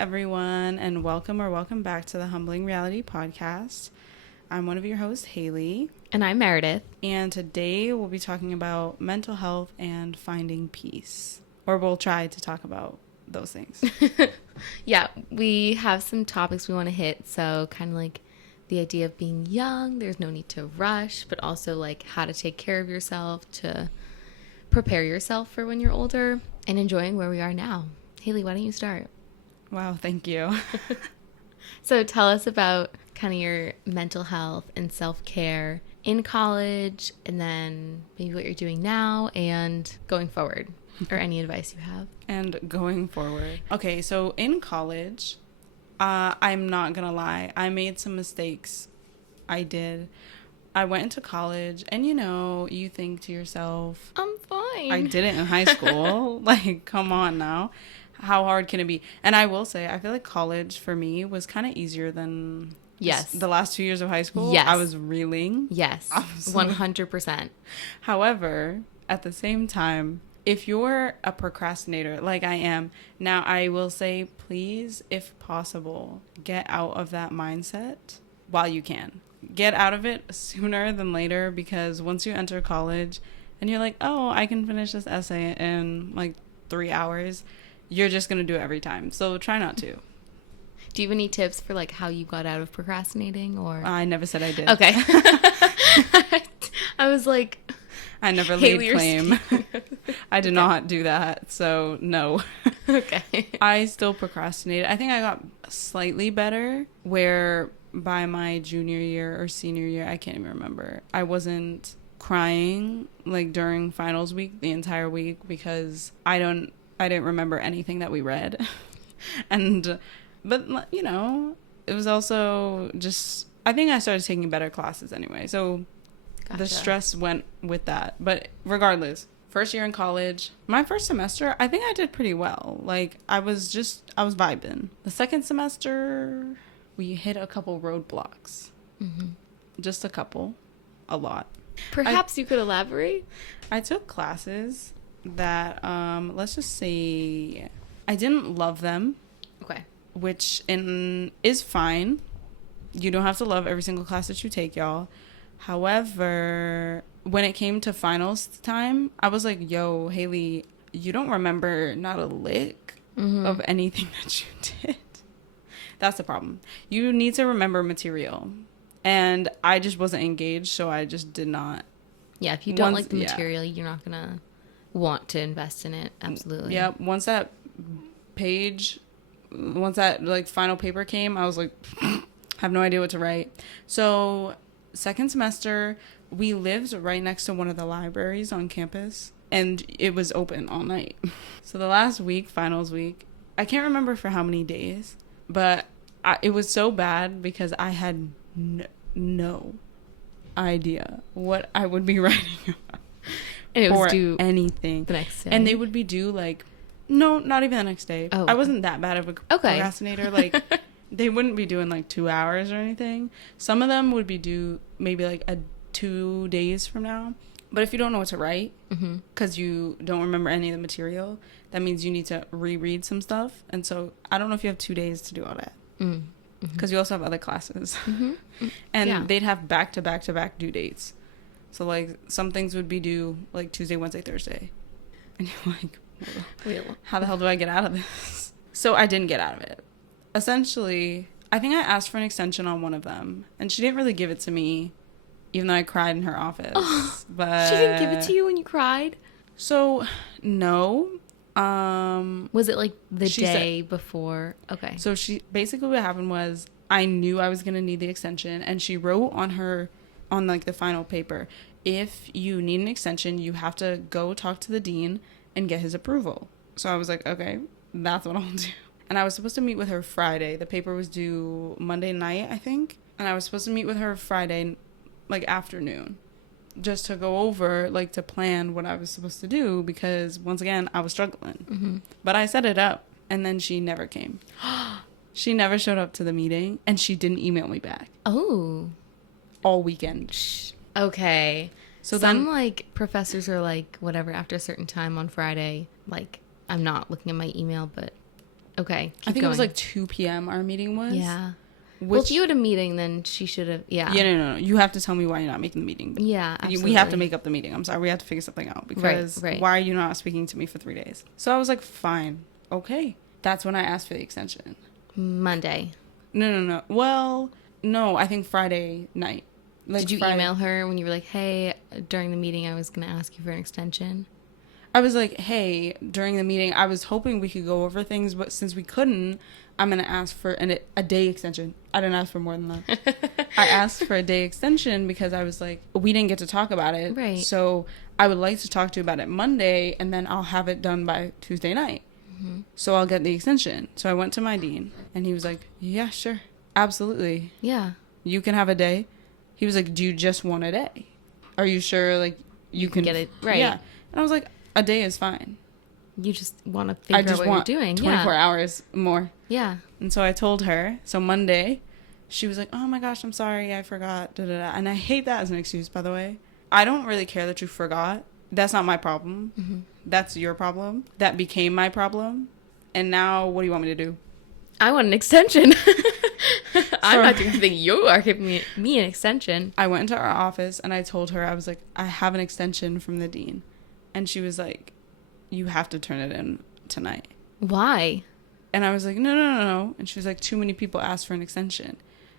everyone, and welcome back to the Humbling Reality Podcast. I'm one of your hosts, Haley. And I'm Meredith. And today we'll be talking about mental health and finding peace. Or we'll try to talk about those things. Yeah, we have some topics we want to hit. So kind of like the idea of being young, there's no need to rush, but also like how to take care of yourself to prepare yourself for when you're older and enjoying where we are now. Haley, why don't you start? Wow, thank you. So tell us about kind of your mental health and self-care in college, and then maybe what you're doing now and going forward, or any advice you have. And going forward. Okay, so in college, I'm not gonna lie, I made some mistakes. I did. I went into college, and you think to yourself, I'm fine. I did it in high school. Like, come on now. How hard can it be? And I will say, I feel like college for me was kind of easier than the last 2 years of high school. Yes. I was reeling. Yes, 100%. However, at the same time, if you're a procrastinator like I am, now I will say, please, if possible, get out of that mindset while you can. Get out of it sooner than later, because once you enter college and you're like, oh, I can finish this essay in like 3 hours, you're just going to do it every time. So try not to. Do you have any tips for like how you got out of procrastinating, or? I never said I did. Okay. I was like, I never laid claim. I did not do that. So no. Okay. I still procrastinated. I think I got slightly better where by my junior year or senior year, I can't even remember, I wasn't crying like during finals week the entire week, because I didn't remember anything that we read. But it was also just, I think I started taking better classes anyway. So Gotcha. The stress went with that. But regardless, first year in college, my first semester, I think I did pretty well. Like I was vibing. The second semester, we hit a couple roadblocks. Mm-hmm. Just a couple. A lot. Perhaps you could elaborate? I took classes that, let's just say, I didn't love them. Okay. Which is fine. You don't have to love every single class that you take, y'all. However, when it came to finals time, I was like, yo, Haley, you don't remember not a lick of anything that you did. That's the problem. You need to remember material. And I just wasn't engaged, so I just did not. Yeah, if you don't like the material, you're not going to want to invest in it. Absolutely. Yeah, once that like final paper came, I was like, have no idea what to write. So second semester, we lived right next to one of the libraries on campus, and it was open all night. So the last week, finals week, I can't remember for how many days, but it was so bad because I had no idea what I would be writing about. And it was due anything the next day. And they would be due like, no, not even the next day. Oh. I wasn't that bad of a procrastinator. Like, they wouldn't be doing like 2 hours or anything. Some of them would be due maybe like 2 days from now. But if you don't know what to write, because you don't remember any of the material, that means you need to reread some stuff. And so I don't know if you have 2 days to do all that. Because you also have other classes. And they'd have back-to-back-to-back due dates. So, like, some things would be due, like, Tuesday, Wednesday, Thursday. And you're like, how the hell do I get out of this? So I didn't get out of it. Essentially, I think I asked for an extension on one of them. And she didn't really give it to me, even though I cried in her office. But she didn't give it to you when you cried? So, no. Was it like the day before? Okay. So basically what happened was, I knew I was going to need the extension, and she wrote on like the final paper, if you need an extension, you have to go talk to the dean and get his approval. So I was like, okay, that's what I'll do. And I was supposed to meet with her Friday. The paper was due Monday night, I think. And I was supposed to meet with her Friday, like, afternoon, just to go over, like, to plan what I was supposed to do, because, once again, I was struggling. But I set it up, and then she never came. She never showed up to the meeting, and she didn't email me back. Oh. All weekend. Okay. So some, like, professors are like, whatever, after a certain time on Friday, like, I'm not looking at my email, but Okay. I think it was like 2 p.m. our meeting was. Yeah. Well, if you had a meeting, then she should have. Yeah. Yeah, no. You have to tell me why you're not making the meeting. Yeah, absolutely. We have to make up the meeting. I'm sorry. We have to figure something out because why are you not speaking to me for 3 days? So I was like, fine. Okay. That's when I asked for the extension. Monday. No. Well, no, I think Friday night. Like, did you email her when you were like, hey, during the meeting, I was going to ask you for an extension? I was like, hey, during the meeting, I was hoping we could go over things, but since we couldn't, I'm going to ask for a day extension. I didn't ask for more than that. I asked for a day extension because I was like, we didn't get to talk about it. Right. So I would like to talk to you about it Monday, and then I'll have it done by Tuesday night. Mm-hmm. So I'll get the extension. So I went to my dean, and he was like, yeah, sure. Absolutely. Yeah. You can have a day. He was like, do you just want a day? Are you sure, like, you can get it right? Yeah. And I was like, a day is fine. You just want to figure out what you're doing. 24 hours more. Yeah. And so I told her. So Monday, she was like, oh my gosh, I'm sorry. I forgot. Da, da, da. And I hate that as an excuse, by the way. I don't really care that you forgot. That's not my problem. Mm-hmm. That's your problem. That became my problem. And now what do you want me to do? I want an extension. I'm not doing anything. You are giving me an extension. I went into our office and I told her, I was like, I have an extension from the dean. And she was like, you have to turn it in tonight. Why? And I was like, no. And she was like, too many people asked for an extension. And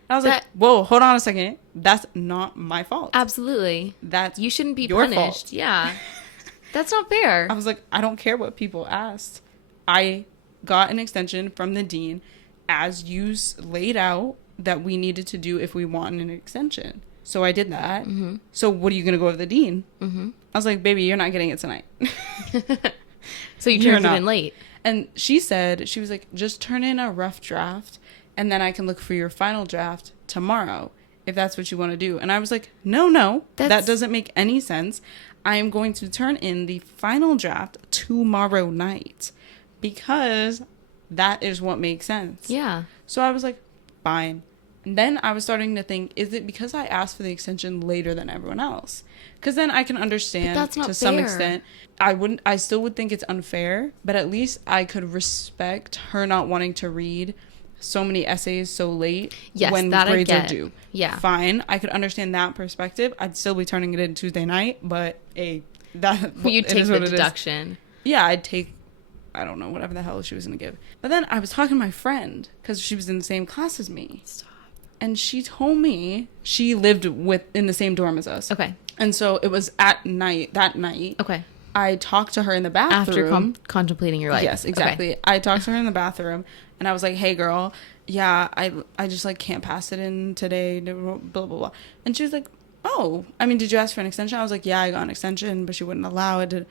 I was like, whoa, hold on a second. That's not my fault. Absolutely. You shouldn't be your punished. Fault. Yeah. That's not fair. I was like, I don't care what people asked. I got an extension from the dean as you laid out that we needed to do if we wanted an extension. So I did that. Mm-hmm. So what are you going to go with the dean? Mm-hmm. I was like, baby, you're not getting it tonight. So you turned it in late. And she was like, just turn in a rough draft and then I can look for your final draft tomorrow if that's what you want to do. And I was like, no, that doesn't make any sense. I am going to turn in the final draft tomorrow night because that is what makes sense. Yeah. So I was like, fine. And then I was starting to think, is it because I asked for the extension later than everyone else? Because then I can understand to some extent. I still would think it's unfair, but at least I could respect her not wanting to read so many essays so late when grades are due. Yeah. Fine. I could understand that perspective. I'd still be turning it in Tuesday night, but you'd take the deduction. Yeah, I'd take, I don't know, whatever the hell she was going to give. But then I was talking to my friend because she was in the same class as me. Stop. And she told me she lived in the same dorm as us. Okay. And so it was that night. Okay. I talked to her in the bathroom. After contemplating your life. Yes, exactly. Okay. I talked to her in the bathroom and I was like, hey girl, yeah, I just like can't pass it in today, blah, blah, blah. And she was like, oh, I mean, did you ask for an extension? I was like, yeah, I got an extension, but she wouldn't allow it.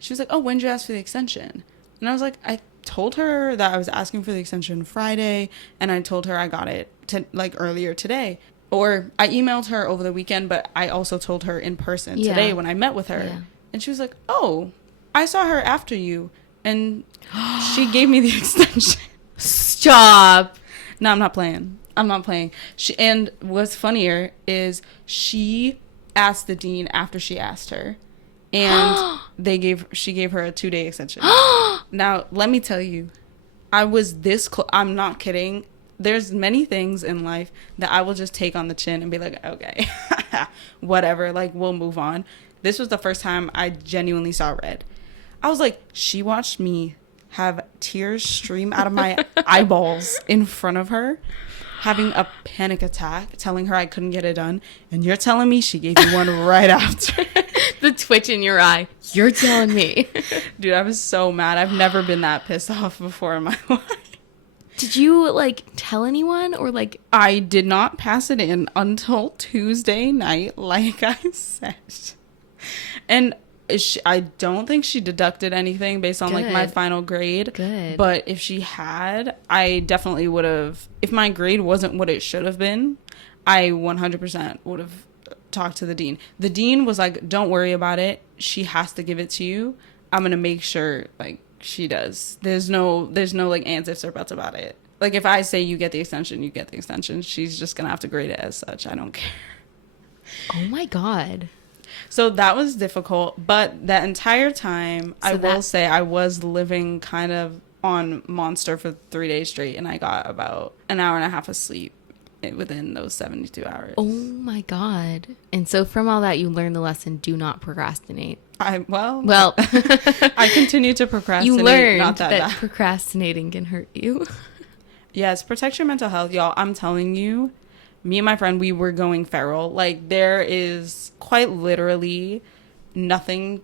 She was like, oh, when did you ask for the extension? And I was like, I told her that I was asking for the extension Friday and I told her I got it earlier today. Or I emailed her over the weekend, but I also told her in person today when I met with her. Yeah. And she was like, oh, I saw her after you. And she gave me the extension. Stop. No, I'm not playing. And what's funnier is she asked the dean after she asked her. And she gave her a 2-day extension. Now, let me tell you, I was this close. I'm not kidding. There's many things in life that I will just take on the chin and be like, okay, whatever, like, we'll move on. This was the first time I genuinely saw red. I was like, she watched me have tears stream out of my eyeballs in front of her, having a panic attack, telling her I couldn't get it done. And you're telling me she gave me one right after. The twitch in your eye. You're telling me. Dude, I was so mad. I've never been that pissed off before in my life. Did you, tell anyone or, I did not pass it in until Tuesday night, like I said. And I don't think she deducted anything based on, my final grade. Good. But if she had, I definitely would have, if my grade wasn't what it should have been, I 100% would have talked to the dean. The dean was like, don't worry about it. She has to give it to you. I'm going to make sure, she does. There's no ands, ifs, or buts about it. If I say you get the extension, you get the extension. She's just gonna have to grade it as such. I don't care. Oh my God. So that was difficult, but that entire time, I will say I was living kind of on Monster for 3 days straight, and I got about an hour and a half of sleep within those 72 hours. Oh my God. And so from all that, you learned the lesson, do not procrastinate. Well, I continue to procrastinate. You learned not that procrastinating can hurt you. Yes, protect your mental health, y'all. I'm telling you, me and my friend, we were going feral. Like, there is quite literally nothing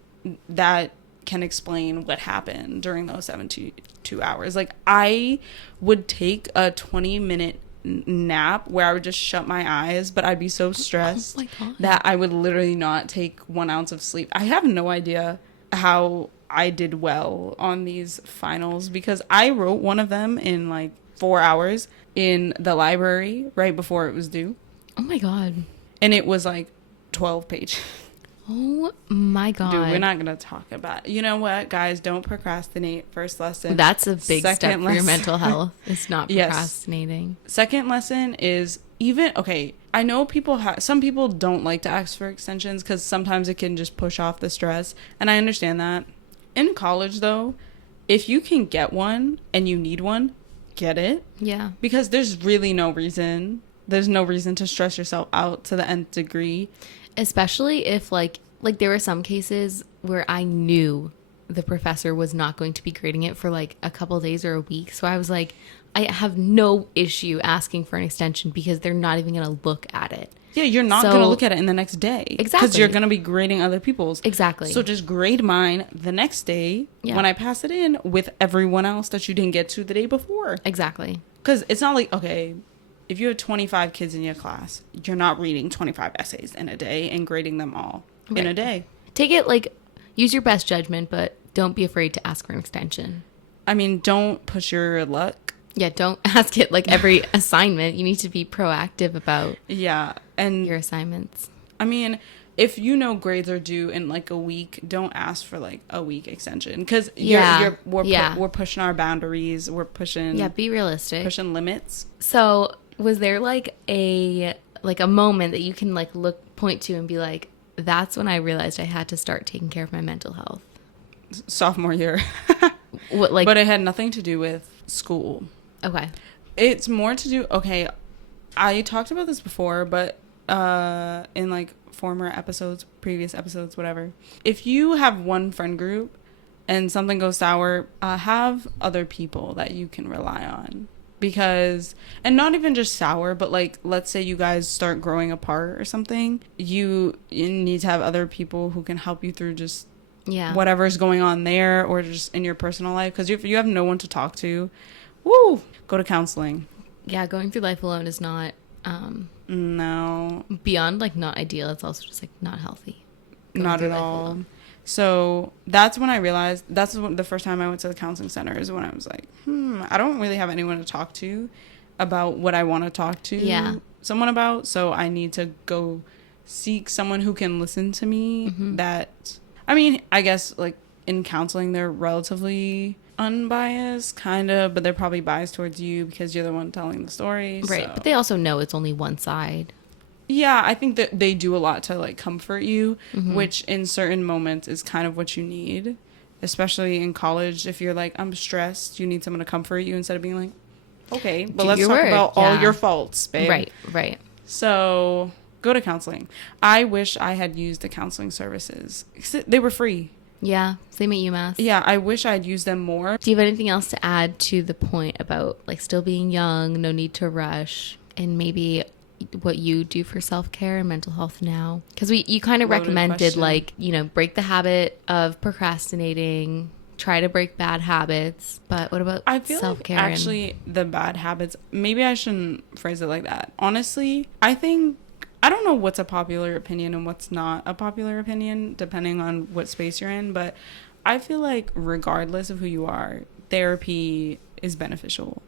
that can explain what happened during those 72 hours. Like, I would take a 20-minute nap where I would just shut my eyes, but I'd be so stressed that I would literally not take 1 ounce of sleep. I have no idea how I did well on these finals, because I wrote one of them in like 4 hours in the library right before it was due. Oh my God. And it was like 12 pages. Oh my God. Dude, we're not going to talk about it. You know what, guys? Don't procrastinate. First lesson. That's a big step for your mental health. It's not Yes. procrastinating. Second lesson is I know some people don't like to ask for extensions because sometimes it can just push off the stress. And I understand that. In college, though, if you can get one and you need one, get it. Yeah. Because there's really no reason. There's no reason to stress yourself out to the nth degree. Especially if like there were some cases where I knew the professor was not going to be grading it for like a couple days or a week. So I was like, I have no issue asking for an extension because they're not even going to look at it. Yeah, you're not going to look at it in the next day. Exactly. Because you're going to be grading other people's. Exactly. So just grade mine the next day when I pass it in with everyone else that you didn't get to the day before. Exactly. Because it's not like, okay, if you have 25 kids in your class, you're not reading 25 essays in a day and grading them all in a day. Take it use your best judgment, but don't be afraid to ask for an extension. I mean, don't push your luck. Yeah, don't ask it like every assignment. You need to be proactive about and your assignments. I mean, if you know grades are due in like a week, don't ask for like a week extension, because we're pushing our boundaries. We're pushing. Yeah, be realistic. Pushing limits. So, was there like a moment that you can like point to and be like, that's when I realized I had to start taking care of my mental health? Sophomore year. But it had nothing to do with school. Okay. It's more to do. Okay, I talked about this before, but in like former episodes, previous episodes, whatever. If you have one friend group and something goes sour, have other people that you can rely on. Because, and not even just sour, but like, let's say you guys start growing apart or something, you need to have other people who can help you through just whatever's going on there, or just in your personal life. Because if you have no one to talk to, go to counseling. Yeah, going through life alone is not no, beyond like not ideal. It's also just like not healthy. Not at all. Alone. So that's when I realized, the first time I went to the counseling center is when I was like, I don't really have anyone to talk to about what I want to talk to someone about. So I need to go seek someone who can listen to me. I mean, I guess like in counseling, they're relatively unbiased, kind of, but they're probably biased towards you because you're the one telling the story. Right. So. But they also know it's only one side. Yeah, I think that they do a lot to like comfort you, which in certain moments is kind of what you need, especially in college. If you're like, I'm stressed, you need someone to comfort you instead of being like, okay, but let's talk about all your faults, babe. Right. So go to counseling. I wish I had used the counseling services. They were free. Yeah, same at UMass. Yeah, I wish I'd used them more. Do you have anything else to add to the point about like still being young, no need to rush, and maybe what you do for self-care and mental health now? Because you kind of recommended like, break the habit of procrastinating, try to break bad habits, but what about self-care? Like actually the bad habits, maybe I shouldn't phrase it like that. Honestly, I don't know what's a popular opinion and what's not a popular opinion depending on what space you're in, but I feel like regardless of who you are, therapy is beneficial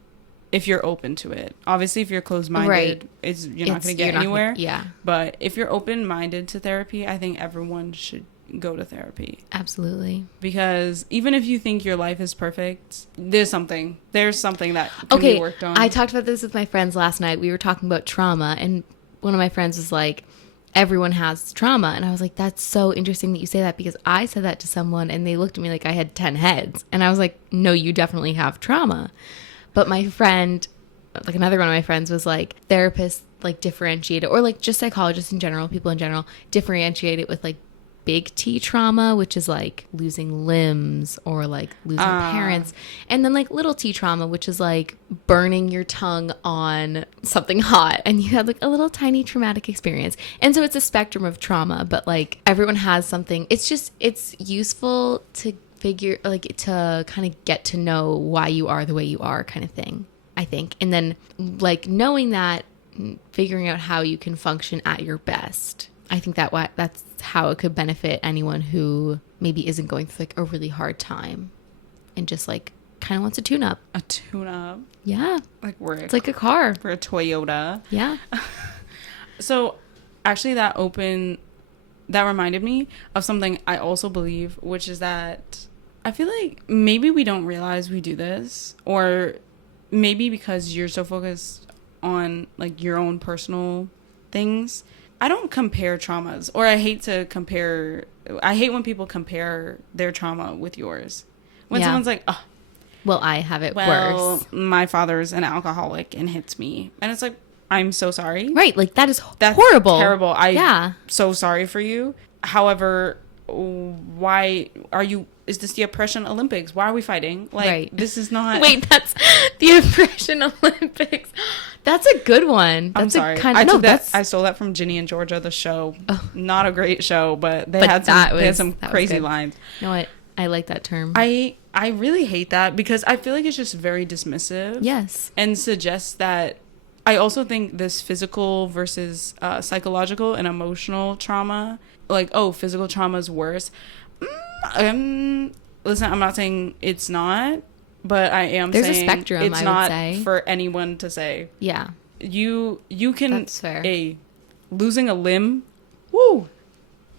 if you're open to it. Obviously, if you're closed-minded, you're not going to get anywhere. But if you're open-minded to therapy, I think everyone should go to therapy. Absolutely. Because even if you think your life is perfect, there's something that can be worked on. I talked about this with my friends last night. We were talking about trauma, and one of my friends was like, everyone has trauma. And I was like, that's so interesting that you say that, because I said that to someone and they looked at me like I had 10 heads. And I was like, no, you definitely have trauma. But my friend, like another one of my friends, was like, therapists like differentiate it, or like just psychologists in general, people in general, differentiate it with like big T trauma, which is like losing limbs or like losing parents, and then like little T trauma, which is like burning your tongue on something hot and you had like a little tiny traumatic experience. And so it's a spectrum of trauma, but like everyone has something. It's just, it's useful to figure, like, to kind of get to know why you are the way you are, kind of thing, I think. And then like knowing that, figuring out how you can function at your best. I think that's how it could benefit anyone who maybe isn't going through like a really hard time and just like kind of wants a tune up. A tune up? Yeah. Like it's like a car. For a Toyota. Yeah. So actually that reminded me of something I also believe, which is that I feel like maybe we don't realize we do this, or maybe because you're so focused on like your own personal things. I don't compare traumas, or I hate when people compare their trauma with yours. When someone's like, oh, well, I have it worse. My father's an alcoholic and hits me. And it's like, I'm so sorry. Right. Like that's horrible. Terrible. I'm so sorry for you. However, is this the Oppression Olympics? Why are we fighting? Like, right. This is not. Wait, that's the Oppression Olympics. That's a good one. That's I'm sorry. I stole that from Ginny and Georgia, the show. Oh. Not a great show, but they had some crazy lines. You know what? I like that term. I really hate that because I feel like it's just very dismissive. Yes. And suggests that. I also think this physical versus psychological and emotional trauma, like, oh, physical trauma is worse. Listen, I'm not saying it's not, but I am saying there's a spectrum. It's not for anyone to say. Yeah. You can. That's fair. Losing a limb, woo,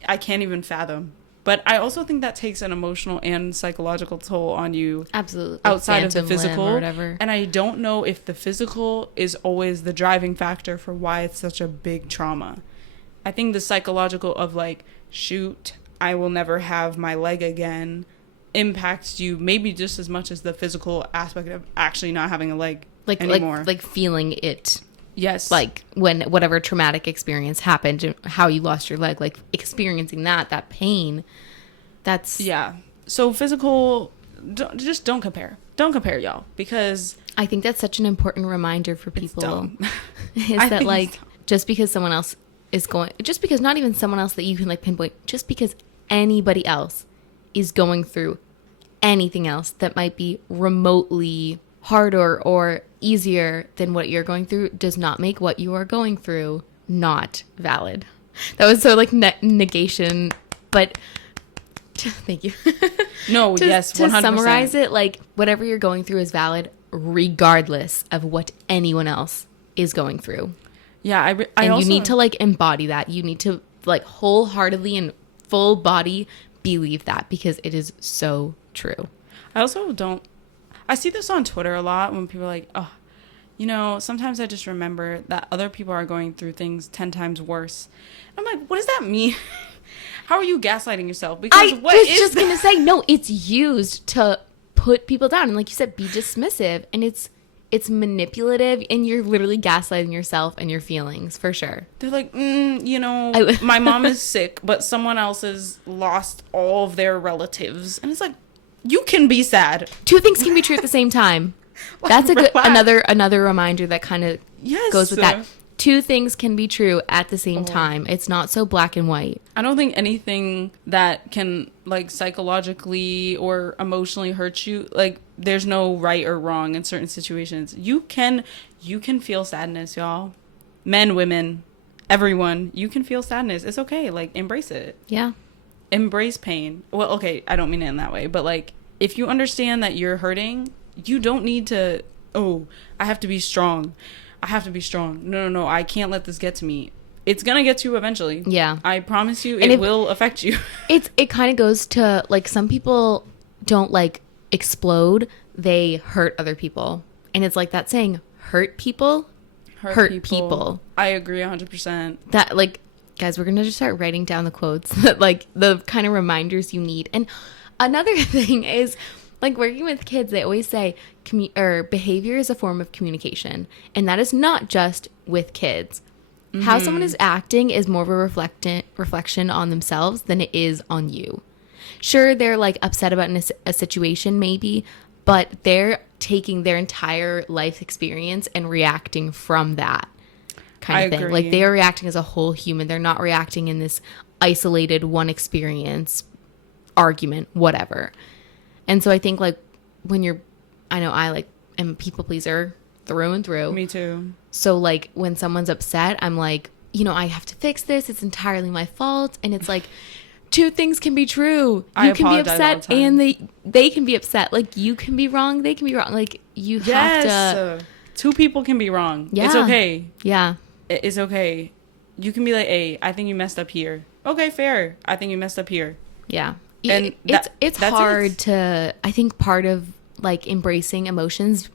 I can't even fathom. But I also think that takes an emotional and psychological toll on you. Absolutely. Outside of the physical. Or whatever. And I don't know if the physical is always the driving factor for why it's such a big trauma. I think the psychological of like, shoot, I will never have my leg again, impacts you maybe just as much as the physical aspect of actually not having a leg anymore. Like feeling it. Yes. Like when whatever traumatic experience happened, how you lost your leg, like experiencing that pain, that's... Yeah. So physical, don't compare. Don't compare, y'all, because... I think that's such an important reminder for people. Is that like, just because someone else is going... Just because not even someone else that you can like pinpoint, just because anybody else is going through anything else that might be remotely harder or easier than what you're going through does not make what you are going through not valid. That was so like negation, but thank you. No, yes, 100%. To summarize it, like whatever you're going through is valid regardless of what anyone else is going through. Yeah, I and also... you need to like embody that. You need to like wholeheartedly and full body believe that, because it is so true. I also don't... I see this on Twitter a lot when people are like, oh, you know, sometimes I just remember that other people are going through things 10 times worse. I'm like, what does that mean? How are you gaslighting yourself? Because I was just going to say, no, it's used to put people down. And like you said, be dismissive. And it's manipulative, and you're literally gaslighting yourself and your feelings, for sure. They're like, you know, my mom is sick, but someone else has lost all of their relatives. And it's like, you can be sad. Two things can be true at the same time. That's a good another reminder that kind of goes with that. Two things can be true at the same time. It's not so black and white. I don't think anything that can like psychologically or emotionally hurt you, like there's no right or wrong in certain situations. You can feel sadness, y'all. Men, women, everyone, you can feel sadness. It's okay. Like, embrace it. Yeah. Embrace pain. Well, okay, I don't mean it in that way, but like, if you understand that you're hurting, you don't need to, I have to be strong. I have to be strong. No, I can't let this get to me. It's gonna get to you eventually. Yeah. I promise you, it will affect you. It kind of goes to, like, some people don't, like, explode. They hurt other people. And it's like that saying, hurt people, hurt people. I agree 100%. That, like, Guys, we're going to just start writing down the quotes that like the kind of reminders you need. And another thing is like working with kids, they always say behavior is a form of communication. And that is not just with kids. Mm-hmm. How someone is acting is more of a reflection on themselves than it is on you. Sure, they're like upset about a situation maybe, but they're taking their entire life experience and reacting from that kind of thing. Agree. Like they're reacting as a whole human. They're not reacting in this isolated one experience, argument, whatever. And so I think like I know I like am a people pleaser through and through. Me too. So like when someone's upset, I'm like, I have to fix this. It's entirely my fault. And it's like, two things can be true. You can be upset and they can be upset. Like you can be wrong. They can be wrong. Like you have to. Two people can be wrong. Yeah. It's okay. Yeah. It's okay. You can be like, hey, I think you messed up here. Okay, fair. I think you messed up here. Yeah. And it's hard to, I think part of like embracing emotions,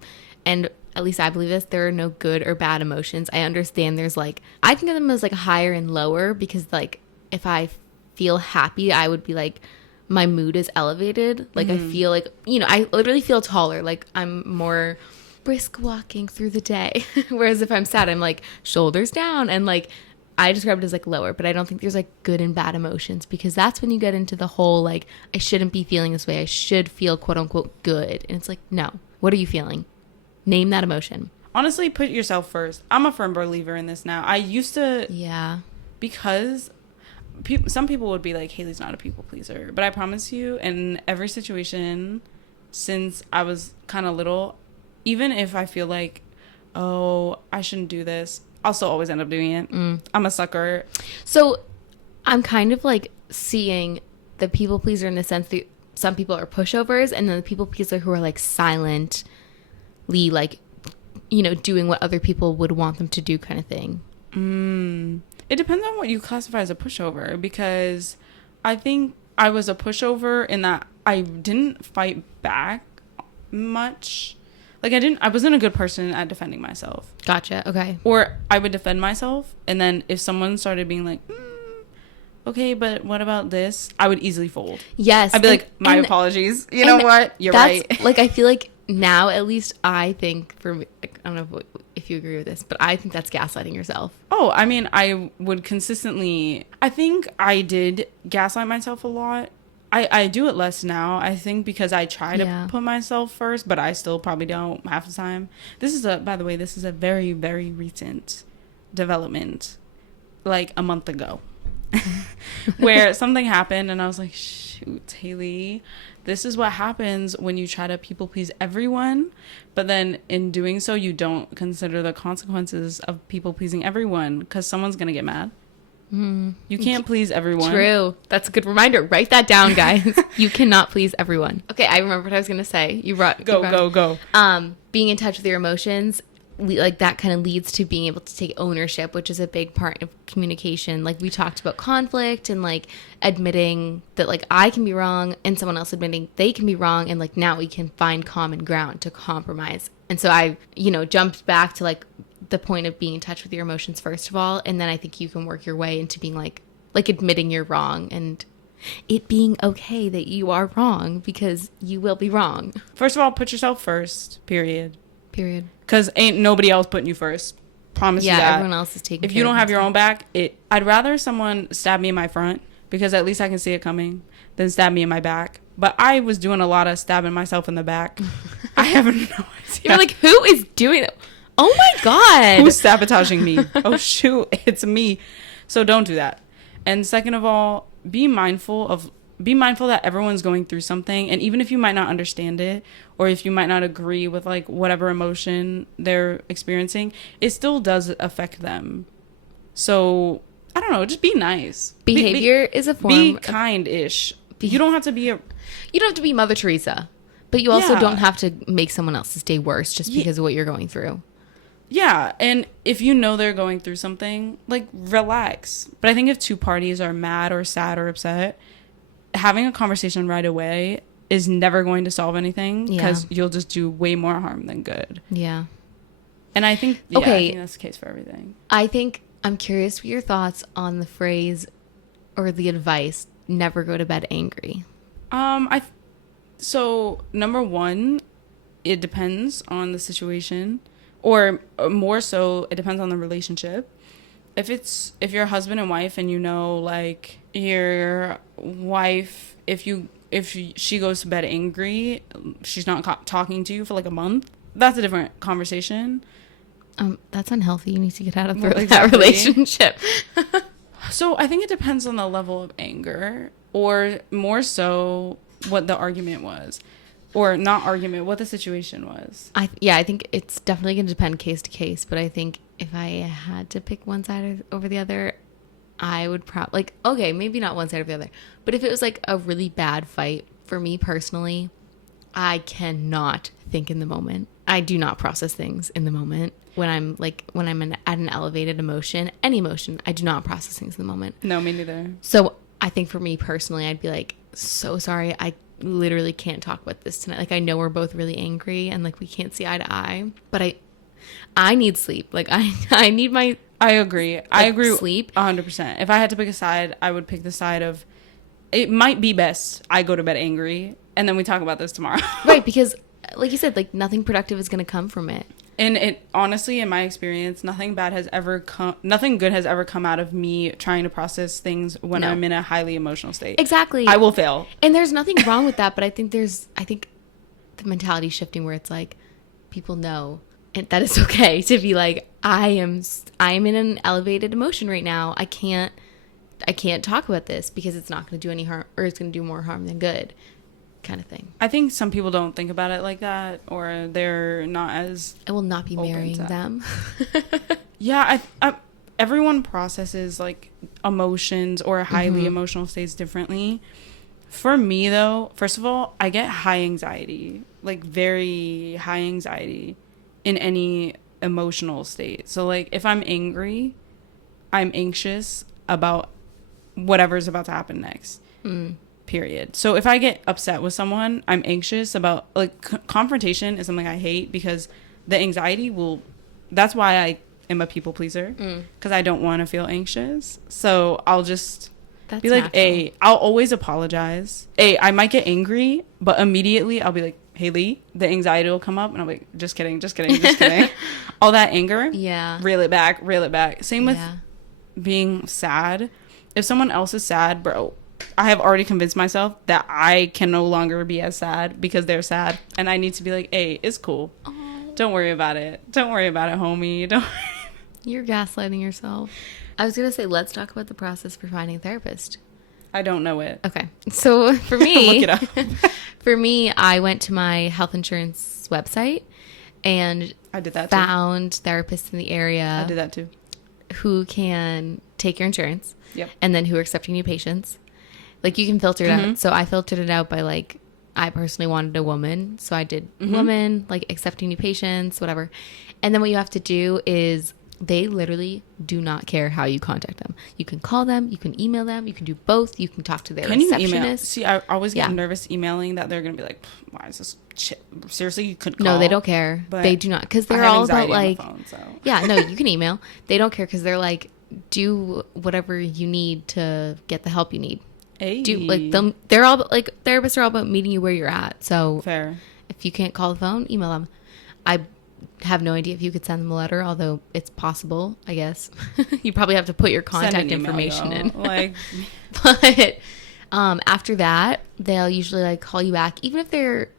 and at least I believe this, there are no good or bad emotions. I understand there's like, I think of them as like higher and lower because like if I feel happy, I would be like, my mood is elevated. Like I feel like, I literally feel taller. Like I'm more brisk walking through the day. Whereas if I'm sad, I'm like shoulders down, and like I describe it as like lower, but I don't think there's like good and bad emotions, because that's when you get into the whole like, I shouldn't be feeling this way. I should feel quote unquote good. And it's like, no, what are you feeling? Name that emotion. Honestly, put yourself first. I'm a firm believer in this now. I used to, because some people would be like, Haley's not a people pleaser, but I promise you, in every situation since I was kind of little, even if I feel like, oh, I shouldn't do this, I'll still always end up doing it. I'm a sucker. So I'm kind of like seeing the people pleaser in the sense that some people are pushovers, and then the people pleaser who are like silently like, doing what other people would want them to do kind of thing. It depends on what you classify as a pushover, because I think I was a pushover in that I didn't fight back much. Like I wasn't a good person at defending myself. Gotcha. Okay. Or I would defend myself, and then if someone started being like, okay, but what about this? I would easily fold. Yes. I'd be like, my apologies. You know what? You're right. Like, I feel like now, at least I think for me, like, I don't know if you agree with this, but I think that's gaslighting yourself. Oh, I mean, I would consistently, I think I did gaslight myself a lot. I do it less now, I think, because I try to put myself first, but I still probably don't half the time. By the way, this is a very, very recent development, like a month ago, where something happened and I was like, shoot, Haley, this is what happens when you try to people please everyone, but then in doing so, you don't consider the consequences of people pleasing everyone, because someone's going to get mad. You can't please everyone. True. That's a good reminder. Write that down, guys. You cannot please everyone. Okay, I remember what I was going to say. Go. Being in touch with your emotions, like that kind of leads to being able to take ownership, which is a big part of communication. Like we talked about conflict and like admitting that like I can be wrong and someone else admitting they can be wrong, and like now we can find common ground to compromise. And so I, jumped back to like the point of being in touch with your emotions first of all, and then I think you can work your way into being like admitting you're wrong and it being okay that you are wrong, because you will be wrong. First of all, put yourself first, period. Because ain't nobody else putting you first. Promise you that. Yeah, everyone else is taking If you don't have your own back, I'd rather someone stab me in my front, because at least I can see it coming, than stab me in my back. But I was doing a lot of stabbing myself in the back. I have no idea. You're like, who is doing it? Oh my God. Who's sabotaging me? Oh shoot, it's me. So don't do that. And second of all, be mindful that everyone's going through something, and even if you might not understand it, or if you might not agree with like whatever emotion they're experiencing, it still does affect them. So I don't know, just be nice. Behavior is a form. Be kind-ish. You don't have to be Mother Teresa, but you also don't have to make someone else's day worse just because of what you're going through. Yeah, and if you know they're going through something, like, relax. But I think if two parties are mad or sad or upset, having a conversation right away is never going to solve anything, because you'll just do way more harm than good. Yeah. And I think, I think that's the case for everything. I think I'm curious what your thoughts on the phrase or the advice, never go to bed angry. So number one, it depends on the situation, or more so, it depends on the relationship. If you're husband and wife, and like your wife, if she goes to bed angry, she's not talking to you for like a month, that's a different conversation. That's unhealthy. You need to get out of Exactly. that relationship. So I think it depends on the level of anger, or more so what the argument was, or not argument, what the situation was. I think it's definitely going to depend case to case, but I think if I had to pick one side over the other, I would probably, like, okay, maybe not one side or the other, but if it was like a really bad fight, for me personally, I cannot think in the moment. I do not process things in the moment. When I'm at an elevated emotion, any emotion, I do not process things in the moment. No, me neither. So I think for me personally, I'd be like, so sorry, I literally can't talk about this tonight. Like, I know we're both really angry and like we can't see eye to eye, but I need sleep. Like, I need my... I agree. I agree. Sleep. 100%. If I had to pick a side, I would pick the side of, it might be best I go to bed angry and then we talk about this tomorrow. Right, because like you said, like, nothing productive is going to come from it. And it, honestly, in my experience, nothing good has ever come out of me trying to process things when I'm in a highly emotional state. Exactly. I will fail. And there's nothing wrong with that, but I think the mentality shifting where it's like, people know that it's okay to be like, I am in an elevated emotion right now. I can't talk about this because it's not going to do any harm, or it's going to do more harm than good, kind of thing. I think some people don't think about it like that, or they're not as... I will not be marrying them. Yeah, everyone processes like emotions or highly emotional states differently. For me, though, first of all, I get high anxiety, like very high anxiety in any emotional state. So like if I'm angry, I'm anxious about whatever's about to happen next. Period. So if I get upset with someone, I'm anxious about, like, confrontation is something I hate, because the anxiety will... That's why I am a people pleaser, because I don't want to feel anxious. So I'll just be like, hey, I'll always apologize. Hey, I might get angry, but immediately I'll be like, hey, Lee, the anxiety will come up, and I'll be like, just kidding. All that anger, reel it back. Same with being sad. If someone else is sad, bro, I have already convinced myself that I can no longer be as sad because they're sad, and I need to be like, hey, it's cool. Aww. Don't worry about it, homie. You're gaslighting yourself. I was gonna say, let's talk about the process for finding a therapist. I don't know it. Okay, so for me, look it up. For me, I went to my health insurance website and I did that found therapists in the area. I did that too. Who can take your insurance. Yep. And then who are accepting new patients. Like, you can filter it out. So I filtered it out by, like, I personally wanted a woman. So I did woman, like, accepting new patients, whatever. And then what you have to do is they literally do not care how you contact them. You can call them. You can email them. You can do both. You can talk to their receptionist. You email? See, I always get nervous emailing that they're going to be like, why is this shit? Seriously, you couldn't call? No, they don't care. They do not. Because they're all about, like... Phone, so. Yeah, no, you can email. They don't care because they're like, do whatever you need to get the help you need. Hey. They're all like, therapists are all about meeting you where you're at. So fair. If you can't call the phone, email them. I have no idea if you could send them a letter, although it's possible, I guess. You probably have to put your contact information in. Like, but after that, they'll usually like call you back, even if they're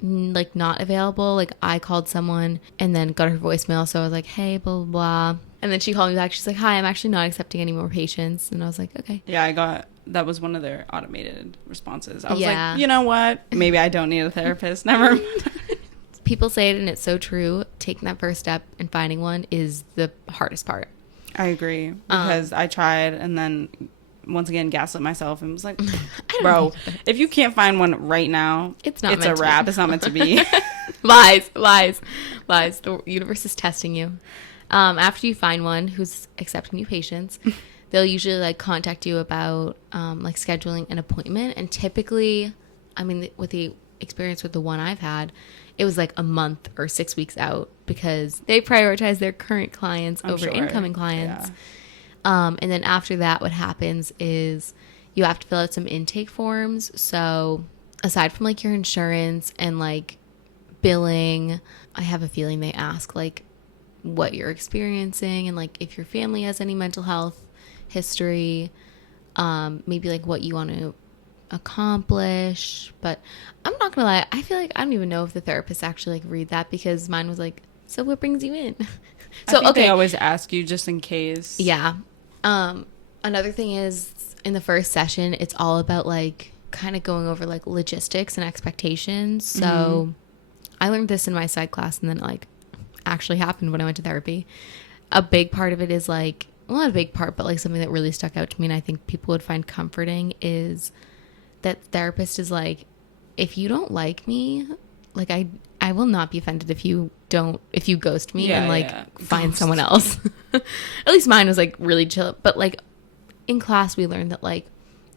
like not available. Like, I called someone and then got her voicemail, so I was like, hey, blah blah blah. And then she called me back. She's like, hi, I'm actually not accepting any more patients. And I was like, okay. Yeah, that was one of their automated responses. I was like, you know what? Maybe I don't need a therapist. Never mind. People say it, and it's so true. Taking that first step and finding one is the hardest part. I agree. Because I tried, and then once again gaslit myself and was like, bro, if you can't find one right now, it's a wrap. It's not meant to be. Lies. The universe is testing you. After you find one who's accepting new patients, they'll usually like contact you about like scheduling an appointment. And typically, I mean, with the experience with the one I've had, it was like a month or 6 weeks out, because they prioritize their current clients over incoming clients. And then after that, what happens is you have to fill out some intake forms. So aside from like your insurance and like billing, I have a feeling they ask like what you're experiencing and like if your family has any mental health history, maybe like what you want to accomplish. But I'm not gonna lie, I feel like I don't even know if the therapist actually like read that, because mine was like, so what brings you in? So I think they always ask you just in case. Yeah. Another thing is, in the first session, it's all about like kind of going over like logistics and expectations. So I learned this in my psych class, and then like actually happened when I went to therapy. A big part of it is like, well, not a big part, but like something that really stuck out to me and I think people would find comforting is that therapist is like, if you don't like me, like I will not be offended if you ghost me and like find someone else. At least mine was like really chill. But like in class, we learned that like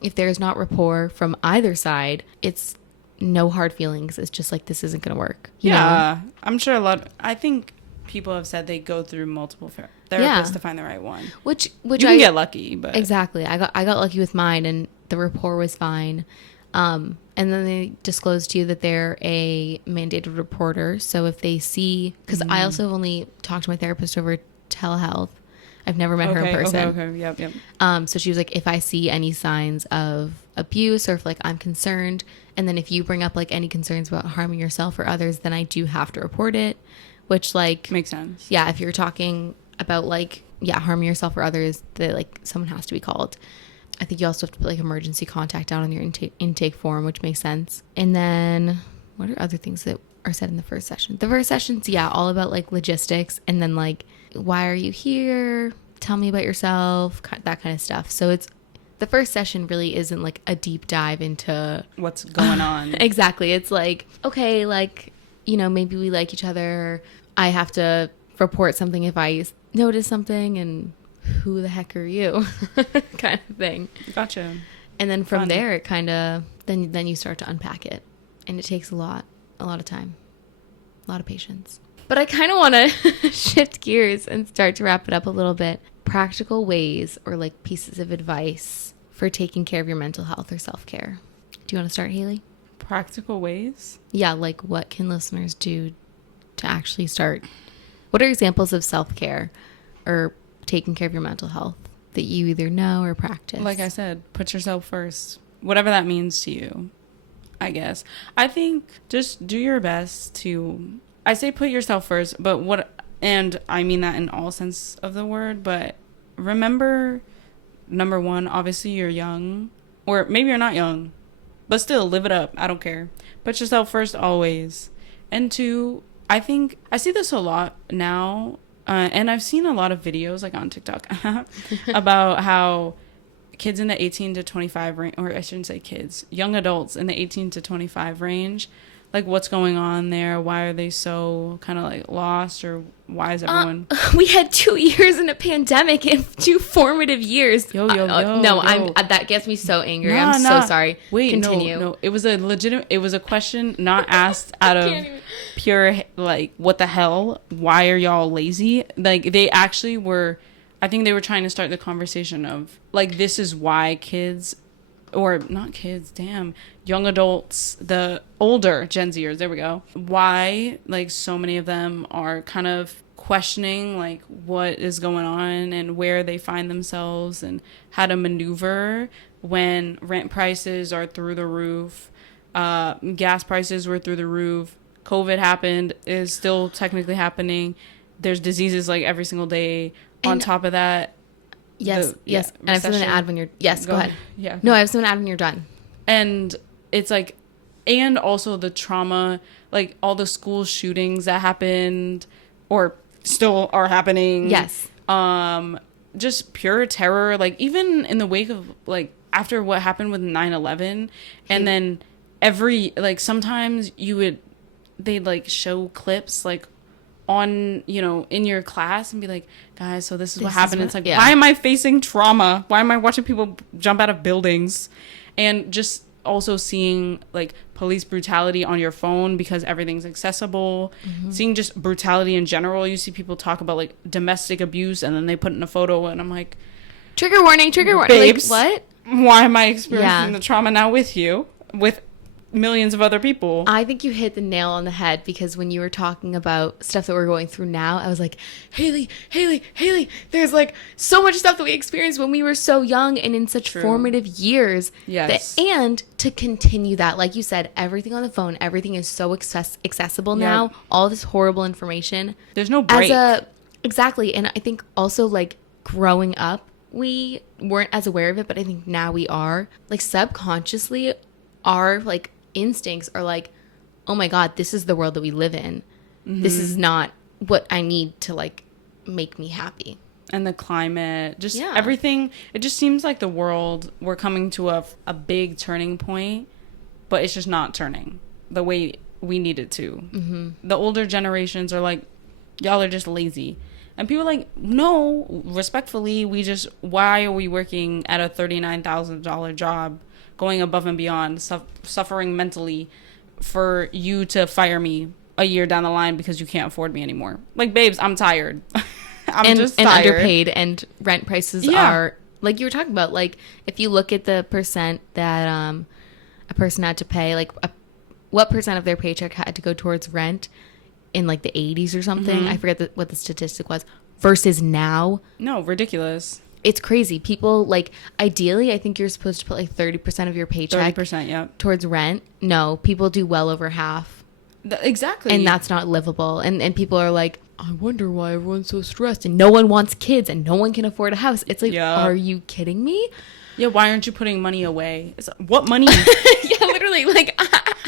if there's not rapport from either side, it's no hard feelings. It's just like, this isn't going to work. You know? I'm sure I think people have said they go through multiple therapists to find the right one. Which you can get lucky, but exactly. I got lucky with mine, and the rapport was fine. And then they disclose to you that they're a mandated reporter. So if they see, because I also have only talked to my therapist over telehealth. I've never met her in person. Okay. Yep. So she was like, if I see any signs of abuse, or if like I'm concerned, and then if you bring up like any concerns about harming yourself or others, then I do have to report it, which like makes sense. Yeah. If you're talking about like, harming yourself or others, that like someone has to be called. I think you also have to put like emergency contact down on your intake form, which makes sense. And then what are other things that are said in the first session? The first session's, all about like logistics, and then like, why are you here? Tell me about yourself, that kind of stuff. So it's, the first session really isn't like a deep dive into what's going on. Exactly. It's like, okay, like, maybe we like each other. I have to report something if I notice something, and who the heck are you? Kind of thing. Gotcha. And then from there, it kind of, then you start to unpack it, and it takes a lot of time, a lot of patience. But I kind of want to shift gears and start to wrap it up a little bit. Practical ways or like pieces of advice for taking care of your mental health or self-care. Do you want to start, Haley? Practical ways? Yeah, like what can listeners do to actually start? What are examples of self-care or taking care of your mental health that you either know or practice? Like I said, put yourself first. Whatever that means to you, I guess. I think just do your best to, I say put yourself first, and I mean that in all sense of the word, but remember, number one, obviously you're young, or maybe you're not young, but still live it up. I don't care. Put yourself first always. And two, I think I see this a lot now. And I've seen a lot of videos like on TikTok about how kids in the 18 to 25 range, or I shouldn't say kids, young adults in the 18 to 25 range, like what's going on there? Why are they so kind of like lost, or why is everyone? We had 2 years in a pandemic and 2 formative years. Yo. That gets me so angry. I'm so sorry. Wait, continue. No. It was a question not asked out of pure like, what the hell? Why are y'all lazy? Like they actually were. I think they were trying to start the conversation of like, this is why kids, or not kids, young adults, the older Gen Zers, there we go. Why, like, so many of them are kind of questioning, like, what is going on and where they find themselves and how to maneuver when rent prices are through the roof, gas prices were through the roof, COVID happened, is still technically happening. There's diseases, like, every single day. On top of that, yes. And I have something to add when you're... Yes, go ahead. Yeah. No, I have something to add when you're done. And it's like... And also the trauma, like all the school shootings that happened or still are happening. Yes. Just pure terror. Like even in the wake of like after what happened with 9/11, and then sometimes they'd like show clips like on, in your class and be like, guys, so this is what happened. It's like, why am I facing trauma? Why am I watching people jump out of buildings? And just also seeing like police brutality on your phone because everything's accessible, seeing just brutality in general. You see people talk about like domestic abuse and then they put in a photo, and I'm like, Trigger warning. Babes, Like, what? Why am I experiencing the trauma now with you? With millions of other people. I think you hit the nail on the head, because when you were talking about stuff that we're going through now, I was like, Haley, there's like so much stuff that we experienced when we were so young and in such formative years. Yes. And to continue that, like you said, everything on the phone, everything is so accessible now. All this horrible information. There's no break. Exactly. And I think also, like, growing up, we weren't as aware of it, but I think now we are. Like, subconsciously, our, like, instincts are like, oh my God, this is the world that we live in. Mm-hmm. This is not what I need to, like, make me happy. And the climate, just everything. It just seems like the world, we're coming to a big turning point, but it's just not turning the way we need it to. Mm-hmm. The older generations are like, y'all are just lazy. And people are like, no, respectfully, why are we working at a $39,000 job, going above and beyond, suffering mentally for you to fire me a year down the line because you can't afford me anymore? Like, babes, I'm tired. I'm just tired. And underpaid, and rent prices are, like you were talking about, like, if you look at the percent that a person had to pay, like, what percent of their paycheck had to go towards rent in, like, the 80s or something. Mm-hmm. I forget what the statistic was, versus now. No, ridiculous. It's crazy. People, like, ideally, I think you're supposed to put, like, 30% of your paycheck 30%, towards rent. No, people do well over half. Exactly. And that's not livable. And people are like, I wonder why everyone's so stressed, and no one wants kids, and no one can afford a house. It's like, are you kidding me? Yeah, why aren't you putting money away? What money? Yeah, literally, like,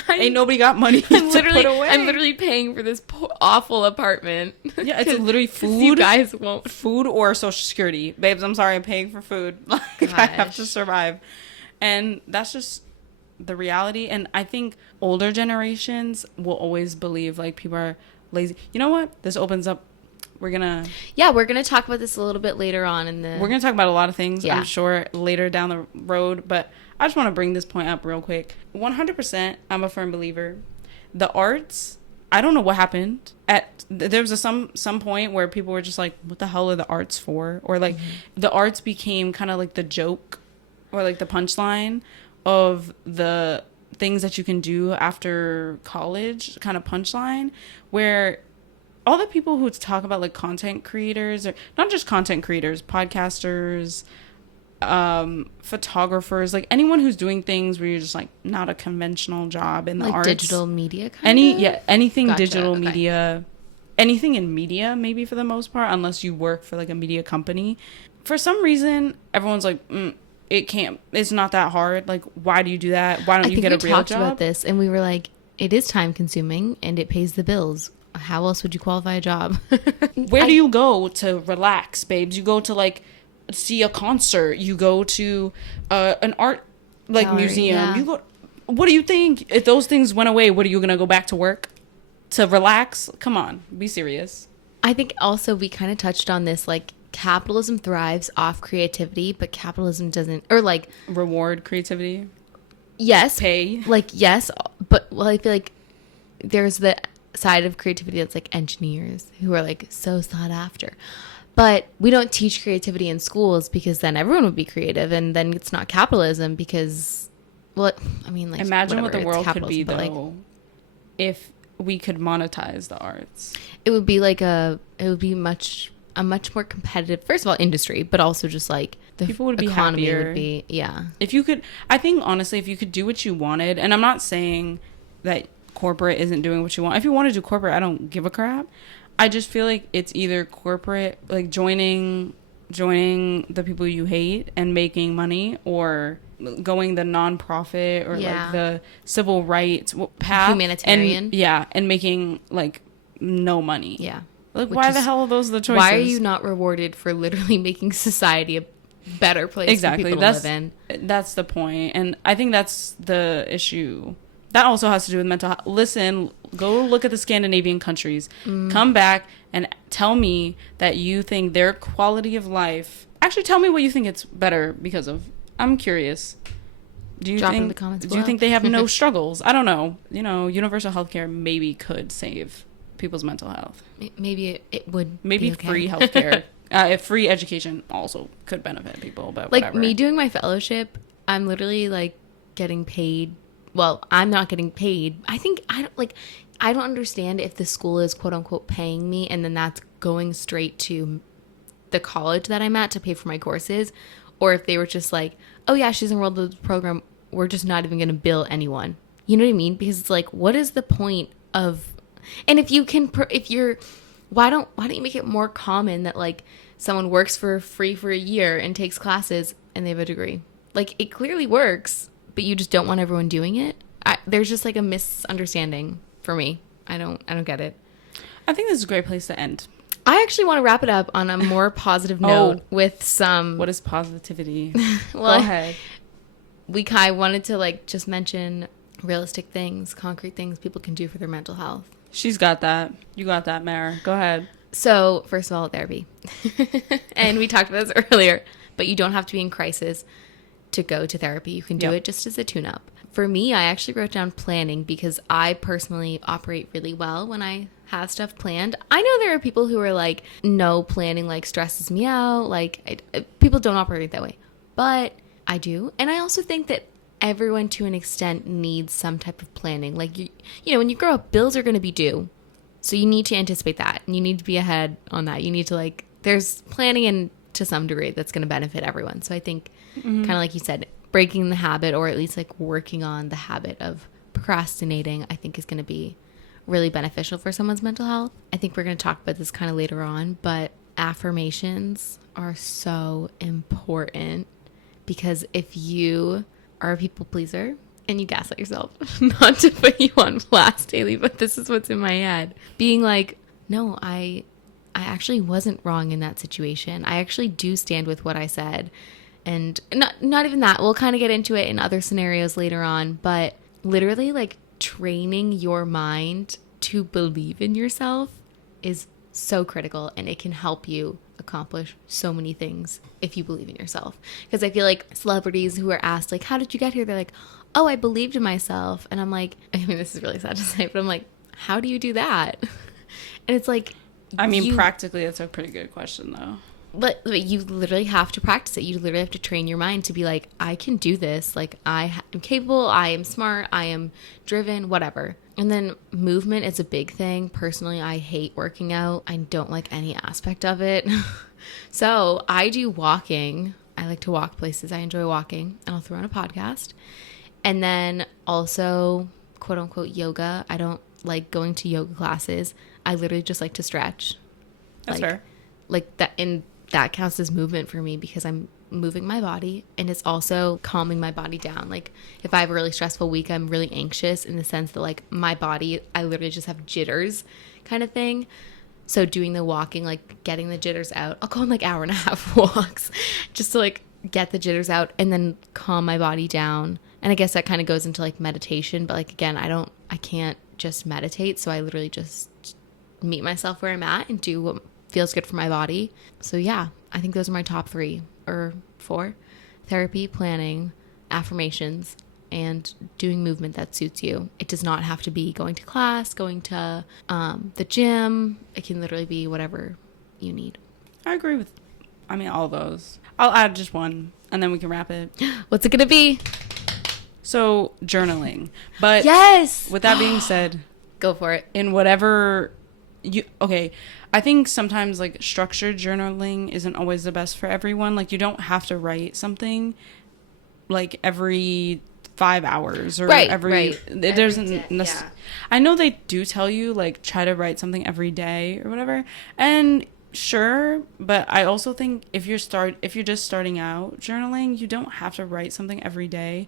ain't nobody got money to put away. I'm literally paying for this awful apartment. Yeah, it's literally food. You guys won't. Food or Social Security. Babes, I'm sorry, I'm paying for food. Like, I have to survive. And that's just the reality. And I think older generations will always believe, like, people are lazy. You know what? This opens up. We're gonna talk about this a little bit later on we're gonna talk about a lot of things, I'm sure, later down the road, but I just want to bring this point up real quick. 100%, I'm a firm believer. The arts, I don't know what happened. There was some point where people were just like, what the hell are the arts for? Or, like, the arts became kind of like the joke or, like, the punchline of the things that you can do after college, kind of punchline, where all the people who talk about, like, content creators, or not just content creators, podcasters, photographers, like, anyone who's doing things where you're just, like, not a conventional job in the arts, digital media anything. Gotcha. Digital media, anything in media, maybe, for the most part, unless you work for, like, a media company. For some reason, everyone's like, it's not that hard. Like, why do you do that? Why don't you get a real job? I think we talked about this, and we were like, it is time consuming and it pays the bills. How else would you qualify a job? Where do you go to relax, babes? You go to, like, see a concert. You go to an art, like, gallery, museum. Yeah. You go. What do you think? If those things went away, what are you gonna go back to work to relax? Come on, be serious. I think also we kind of touched on this, like, capitalism thrives off creativity, but capitalism doesn't, or, like, reward creativity. Yes, pay. Like, yes, but, well, I feel like there's the side of creativity that's, like, engineers who are, like, so sought after, but we don't teach creativity in schools, because then everyone would be creative, and then it's not capitalism, because, well, I mean, like, imagine what the world could be, though, like, if we could monetize the arts. It would be like a much more competitive, first of all, industry, but also just, like, the people would be economy happier. Would be, yeah. If you could, I think, honestly, if you could do what you wanted, and I'm not saying that corporate isn't doing what you want. If you want to do corporate, I don't give a crap. I just feel like it's either corporate, like, joining the people you hate and making money, or going the nonprofit, or like the civil rights path, humanitarian, and making, like, no money. Yeah. Like, why the hell are those the choices? Why are you not rewarded for literally making society a better place for people to live in? That's the point. And I think that's the issue. That also has to do with mental health. Listen, go look at the Scandinavian countries. Come back and tell me that you think their quality of life... Actually, tell me what you think it's better because of. I'm curious. Do you think they have no struggles? I don't know. You know, universal healthcare maybe could save people's mental health. Maybe it would. Maybe free healthcare. If free education also could benefit people, but like whatever. me doing my fellowship, I'm literally like getting paid. Well, I'm not getting paid. I don't understand if the school is quote unquote paying me and then that's going straight to the college that I'm at to pay for my courses, or if they were just like, oh yeah, she's enrolled in the program, we're just not even going to bill anyone. You know what I mean? Because it's like, what is the point of, and if you're, why don't you make it more common that like someone works for free for a year and takes classes and they have a degree? Like, it clearly works, but you just don't want everyone doing it. There's just like a misunderstanding for me. I don't get it. I think this is a great place to end. I actually want to wrap it up on a more positive note with some... What is positivity? Well, go ahead. I wanted to like just mention realistic things, concrete things people can do for their mental health. She's got that. You got that, Mara. Go ahead. So, first of all, therapy. And we talked about this earlier, but you don't have to be in crisis to go to therapy. You can do it just as a tune-up. For me, I actually wrote down planning because I personally operate really well when I have stuff planned. I know there are people who are like, no, planning like stresses me out. Like, people don't operate that way, but I do. And I also think that everyone to an extent needs some type of planning. Like, you know, when you grow up, bills are going to be due. So you need to anticipate that. And you need to be ahead on that. You need to like, there's planning in to some degree that's going to benefit everyone. So I think kind of like you said, breaking the habit, or at least like working on the habit of procrastinating, I think is going to be really beneficial for someone's mental health. I think we're going to talk about this kind of later on, but affirmations are so important because if you are a people pleaser and you gaslight yourself, not to put you on blast, Haley, but this is what's in my head, being like, no, I actually wasn't wrong in that situation. I actually do stand with what I said. And not even that. We'll kind of get into it in other scenarios later on, but literally like training your mind to believe in yourself is so critical, and it can help you accomplish so many things if you believe in yourself. Because I feel like celebrities who are asked like, how did you get here? They're like, oh, I believed in myself. And I'm like, I mean, this is really sad to say, but I'm like, how do you do that? And it's like, I mean, practically, that's a pretty good question, though. But you literally have to practice it. You literally have to train your mind to be like, I can do this. Like, I am capable. I am smart. I am driven, whatever. And then movement is a big thing. Personally, I hate working out. I don't like any aspect of it. So I do walking. I like to walk places. I enjoy walking. And I'll throw on a podcast. And then also, quote unquote, yoga. I don't like going to yoga classes. I literally just like to stretch. That's fair. Like that, and that counts as movement for me because I'm moving my body, and it's also calming my body down. Like if I have a really stressful week, I'm really anxious in the sense that like my body, I literally just have jitters kind of thing. So doing the walking, like getting the jitters out, I'll go on like hour and a half walks just to like get the jitters out and then calm my body down. And I guess that kind of goes into like meditation, but like, again, I can't just meditate. So I literally just meet myself where I'm at and do what feels good for my body. So yeah, I think those are my top 3 or 4: therapy, planning, affirmations, and doing movement that suits you. It does not have to be going to class, going to the gym. It can literally be whatever you need. I agree with, all of those. I'll add just one and then we can wrap it. What's it gonna be? So journaling. But yes, with that being said, go for it. In whatever I think sometimes like structured journaling isn't always the best for everyone. Like you don't have to write something like every 5 hours or every I know they do tell you like try to write something every day or whatever, and sure, but I also think if you're just starting out journaling, you don't have to write something every day.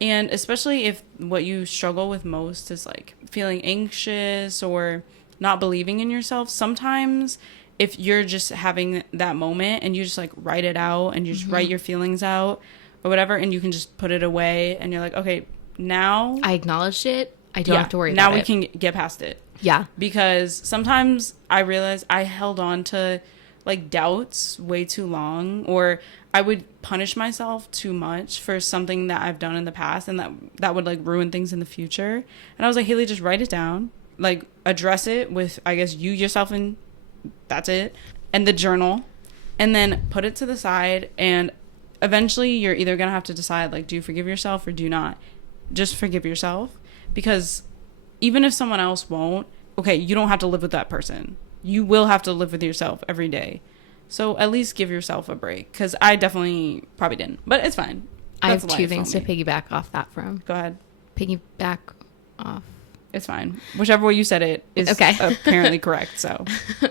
And especially if what you struggle with most is like feeling anxious or not believing in yourself, sometimes if you're just having that moment and you just like write it out and you just write your feelings out or whatever, and you can just put it away and you're like, okay, now I acknowledged it. I don't have to worry about it. Now we can get past it. Yeah. Because sometimes I realized I held on to like doubts way too long, or I would punish myself too much for something that I've done in the past, and that would like ruin things in the future. And I was like, Haley, just write it down. Like address it with, I guess, you yourself, and that's it. And the journal. and then put it to the side, and eventually you're either going to have to decide, like, do you forgive yourself or do not? Just forgive yourself, because even if someone else won't, okay, you don't have to live with that person. You will have to live with yourself every day. So at least give yourself a break, because I definitely probably didn't, but it's fine. That's I have two things to piggyback off that from. Go ahead. Piggyback off. It's fine. Whichever way you said it is okay. Apparently correct. So,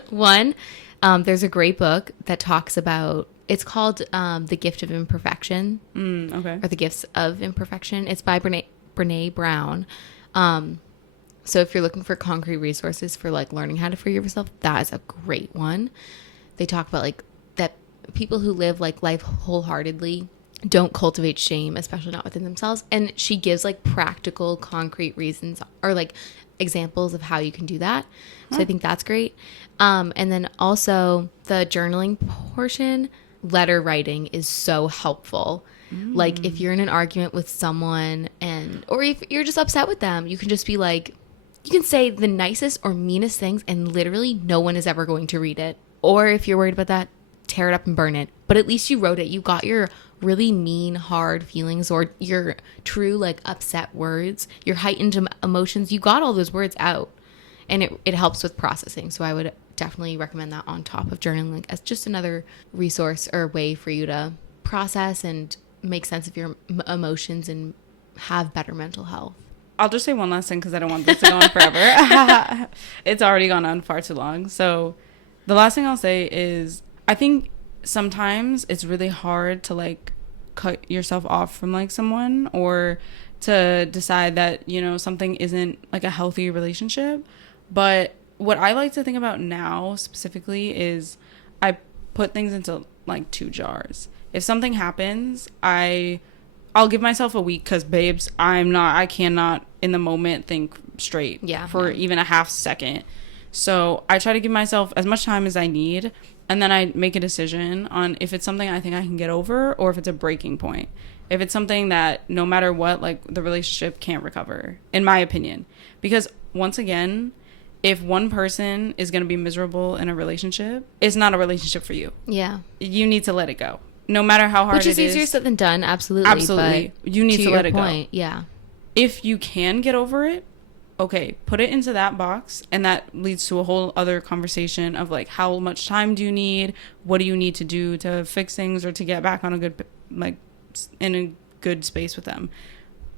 one, there's a great book that talks about. It's called The Gift of Imperfection. Okay. Or The Gifts of Imperfection. It's by Brene Brown. So if you're looking for concrete resources for like learning how to forgive yourself, that is a great one. They talk about like that people who live like life wholeheartedly don't cultivate shame, especially not within themselves. And she gives like practical, concrete reasons or like examples of how you can do that. So I think that's great. And then also the journaling portion, letter writing is so helpful. Like if you're in an argument with someone or if you're just upset with them, you can just be like, you can say the nicest or meanest things and literally no one is ever going to read it. Or if you're worried about that, tear it up and burn it. But at least you wrote it. You got your really mean, hard feelings or your true, like, upset words, your heightened emotions. You got all those words out. And it helps with processing. So I would definitely recommend that on top of journaling as just another resource or way for you to process and make sense of your emotions and have better mental health. I'll just say one last thing because I don't want this to go on forever. It's already gone on far too long. So the last thing I'll say is I think sometimes it's really hard to like cut yourself off from like someone or to decide that, you know, something isn't like a healthy relationship. But what I like to think about now specifically is I put things into like 2 jars. If something happens, I'll give myself a week because, babes, I cannot in the moment think straight for even a half second. So I try to give myself as much time as I need, and then I make a decision on if it's something I think I can get over or if it's a breaking point. If it's something that no matter what, like, the relationship can't recover, in my opinion. Because once again, if one person is going to be miserable in a relationship, it's not a relationship for you. Yeah. You need to let it go. No matter how hard it is. Which is easier said than done, absolutely. Absolutely. You need to let it go. Yeah. If you can get over it, okay, put it into that box, and that leads to a whole other conversation of like how much time do you need, what do you need to do to fix things or to get back on a good, like, in a good space with them.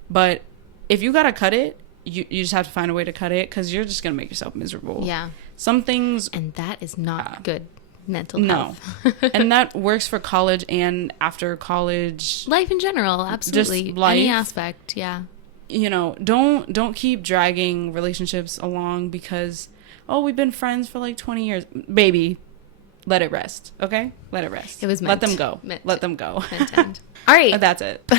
But if you gotta cut it, you just have to find a way to cut it because you're just gonna make yourself miserable. Yeah. Some things, and that is not good mental health. No. And that works for college and after college, life in general. Absolutely. Just life. Any aspect. Yeah. You know, don't keep dragging relationships along because, oh, we've been friends for like 20 years. Baby, let it rest, okay? Let it rest. It was Let meant. them go. Let them go. All right. That's it.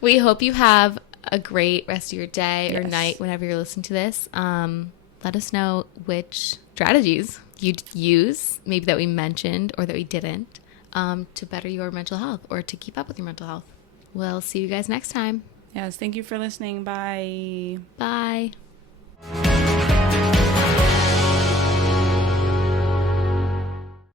We hope you have a great rest of your day or Yes. night whenever you're listening to this. Let us know which strategies you'd use, maybe that we mentioned or that we didn't, to better your mental health or to keep up with your mental health. We'll see you guys next time. Yes, thank you for listening. Bye. Bye.